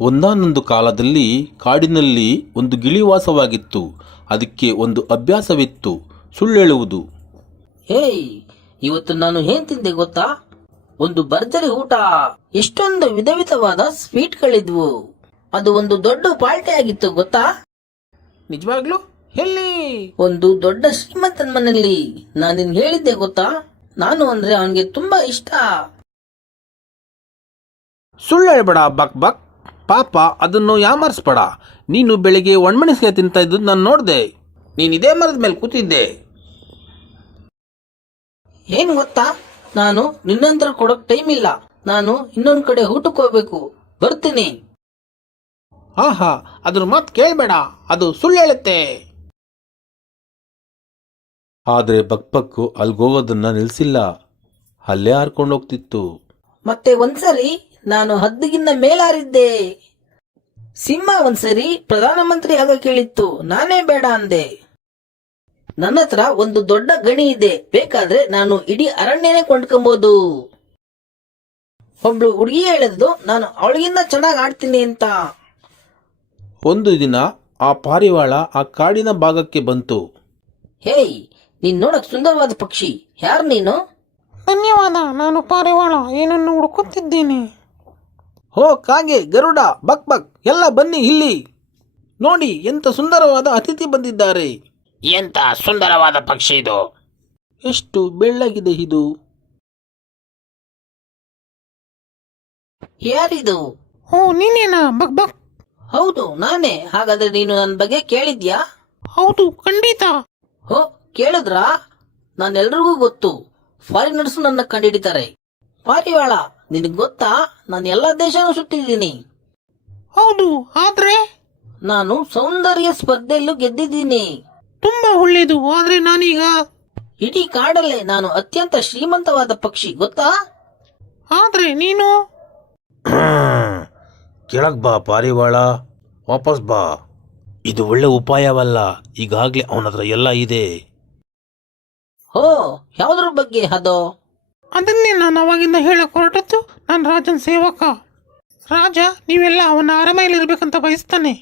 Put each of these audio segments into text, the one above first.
ಒಂದಾನೊಂದು ಕಾಲದಲ್ಲಿ ಕಾಡಿನಲ್ಲಿ ಒಂದು ಗಿಳಿ ವಾಸವಾಗಿತ್ತು. ಅದಕ್ಕೆ ಒಂದು ಅಭ್ಯಾಸವಿತ್ತು, ಸುಳ್ಳೇಳುವುದು. ಹೇಯ್, ಇವತ್ತು ನಾನು ಏನ್ ತಿಂದೆ ಗೊತ್ತಾ? ಒಂದು ಭರ್ಜರಿ ಊಟ. ಎಷ್ಟೊಂದು ವಿಧ ವಿಧವಾದ ಸ್ವೀಟ್ಗಳಿದ್ವು. ಅದು ಒಂದು ದೊಡ್ಡ ಪಾರ್ಟಿ ಆಗಿತ್ತು ಗೊತ್ತಾ? ನಿಜವಾಗ್ಲೂ? ಎಲ್ಲಿ? ಒಂದು ದೊಡ್ಡ ಶ್ರೀಮಂತನ ಮನೆಯಲ್ಲಿ. ನಾನು ನಿನ್ ಹೇಳಿದ್ದೆ ಗೊತ್ತಾ? ನಾನು ಅಂದ್ರೆ ಅವನಿಗೆ ತುಂಬಾ ಇಷ್ಟ. ಸುಳ್ಳು ಹೇಳ್ಬೇಡ ಬಕ್ ಬಕ್. ಪಾಪ, ಅದನ್ನು ಯಾಮರ್ಸ್ಬೇಡ. ನೀನು ಬೆಳಿಗ್ಗೆ ಒಣಮೆಣಸಿಗೆ ತಿಂತಾ ಇದ್ದು ನಾನು ನೋಡ್ದೆ. ನೀನ್ ಇದೇ ಮರದ ಮೇಲೆ ಕೂತಿದ್ದೆ. ಏನ್ ಗೊತ್ತಾ, ನಾನು ನಿನ್ನಂತರ ಕೊಡಕ್ ಟೈಮ್ ಇಲ್ಲ. ನಾನು ಇನ್ನೊಂದ್ ಕಡೆ ಊಟಕ್ಕೆ ಹೋಗ್ಬೇಕು. ಬರ್ತೀನಿ. ಆಹಾ, ಅದ್ರ ಮಾತು ಕೇಳಬೇಡ, ಅದು ಸುಳ್ಳು ಹೇಳುತ್ತೆ. ಆದರೆ ಬಕ್ಬಕ್ಕು ಅಲ್ಗೋಗೋದನ್ನ ನಿಲ್ಸಿಲ್ಲ. ಅಲ್ಲೇ ಹಾರ್ಕೊಂಡು ಹೋಗ್ತಿತ್ತು. ಮತ್ತೆ ಒಂದ್ಸರಿ ನಾನು ಹದ್ದಿಗಿನ್ನ ಮೇಲಾರಿದ್ದೆ. ಸಿಂಹ ಒಂದ್ಸರಿ ಪ್ರಧಾನಮಂತ್ರಿ ಆಗ ಕೇಳಿತ್ತು. ನಾನೇ ಬೇಡ ಅಂದೆ. ನನ್ನ ಹತ್ರ ಒಂದು ದೊಡ್ಡ ಗಣಿ ಇದೆ. ಬೇಕಾದ್ರೆ ನಾನು ಇಡೀ ಅರಣ್ಯನೇ ಕೊಂಡ್ಕೊಬಹುದು. ಒಬ್ಳು ಹುಡುಗಿ ಹೇಳಿದ್ದು ನಾನು ಅವಳಿಗಿಂತ ಚೆನ್ನಾಗಿ ಆಡ್ತೀನಿ ಅಂತ. ಒಂದು ದಿನ ಆ ಪಾರಿವಾಳ ಆ ಕಾಡಿನ ಭಾಗಕ್ಕೆ ಬಂತು. ಹೇಯ್, ನೀನ್ ನೋಡಕ್ ಸುಂದರವಾದ ಪಕ್ಷಿ. ಯಾರು ನೀನು? ಧನ್ಯವಾದ, ನಾನು ಪಾರಿವಾಳ ಏನನ್ನು ಹುಡುಕುತ್ತಿದ್ದೇನೆ. ಹೋ ಕಾಗೆ, ಗರುಡ, ಬಕ್ ಬಕ್ ಎಲ್ಲ ಬನ್ನಿ ಇಲ್ಲಿ. ನೋಡಿ, ಎಂತ ಸುಂದರವಾದ ಅತಿಥಿ ಬಂದಿದ್ದಾರೆ. ಎಂತ ಸುಂದರವಾದ ಪಕ್ಷಿ ಇದು. ಎಷ್ಟು ಬೆಳ್ಳಗಿದೆ ಇದು. ಯಾರಿದು? ಓ, ನೀನೇನಾ ಬಕ್ ಬಕ್? ಹೌದು, ನಾನೇ. ಹಾಗಾದ್ರೆ ನೀನು ನನ್ನ ಬಗ್ಗೆ ಕೇಳಿದ್ಯಾ? ಹೌದು, ಖಂಡಿತ. ಹೋ, ಕೇಳಿದ್ರಾ? ನಾನೆಲ್ರಿಗೂ ಗೊತ್ತು. ಫಾರಿನರ್ಸ್ ನನ್ನ ಕಂಡಿಡಿತಾರೆ. ಪಾರಿವಾಳ, ನಿನಗ್ ಗೊತ್ತಾ, ನಾನು ಎಲ್ಲಾ ದೇಶನೂ ಸುತ್ತಿದ್ದೀನಿ. ಹೌದು, ಆದ್ರೆ ನಾನು ಸೌಂದರ್ಯ ಸ್ಪರ್ಧೆಯಲ್ಲೂ ಗೆದ್ದಿದ್ದೀನಿ. ತುಂಬಾ ಒಳ್ಳೇದು. ಆದ್ರೆ ನಾನೀಗ ಇಡೀ ಕಾಡಲ್ಲೇ ನಾನು ಅತ್ಯಂತ ಶ್ರೀಮಂತವಾದ ಪಕ್ಷಿ ಗೊತ್ತಾ? ಆದ್ರೆ ನೀನು ಕೆಳಗ್ ಬಾ ಪಾರಿವಾಳ, ವಾಪಸ್ ಬಾ. ಇದು ಒಳ್ಳೆ ಉಪಾಯವಲ್ಲ. ಈಗಾಗ್ಲೇ ಅವನ ಹತ್ರ ಎಲ್ಲ ಇದೆ. ಹೋ, ಯಾವ್ದ್ರ ಬಗ್ಗೆ ಅದು? ಅದನ್ನೇ ನಾನು ಅವಾಗಿಂದ ಹೇಳಕ್ ಹೊರಟದ್ದು. ನಾನು ರಾಜನ ಸೇವಕ. ರಾಜ ನೀವೆಲ್ಲ ಅವನ ಅರಮನೆಯಲ್ಲಿರ್ಬೇಕಂತ ಬಯಸ್ತಾನೆ.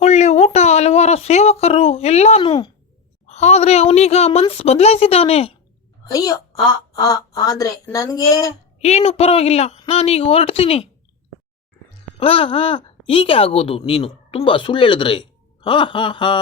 ಒಳ್ಳೆ ಊಟ, ಹಲವಾರು ಸೇವಕರು, ಎಲ್ಲಾನು. ಆದ್ರೆ ಅವನೀಗ ಮನ್ಸು ಬದಲಾಯಿಸಿದ್ದಾನೆ. ಅಯ್ಯೋ, ಆದ್ರೆ ನನ್ಗೆ ಏನು ಪರವಾಗಿಲ್ಲ, ನಾನೀಗ ಹೊರಡ್ತೀನಿ. ಹಾ ಹಾ, ಹೀಗೆ ಆಗೋದು ನೀನು ತುಂಬಾ ಸುಳ್ಳು ಹೇಳಿದ್ರೆ. ಹಾ ಹಾ ಹಾ.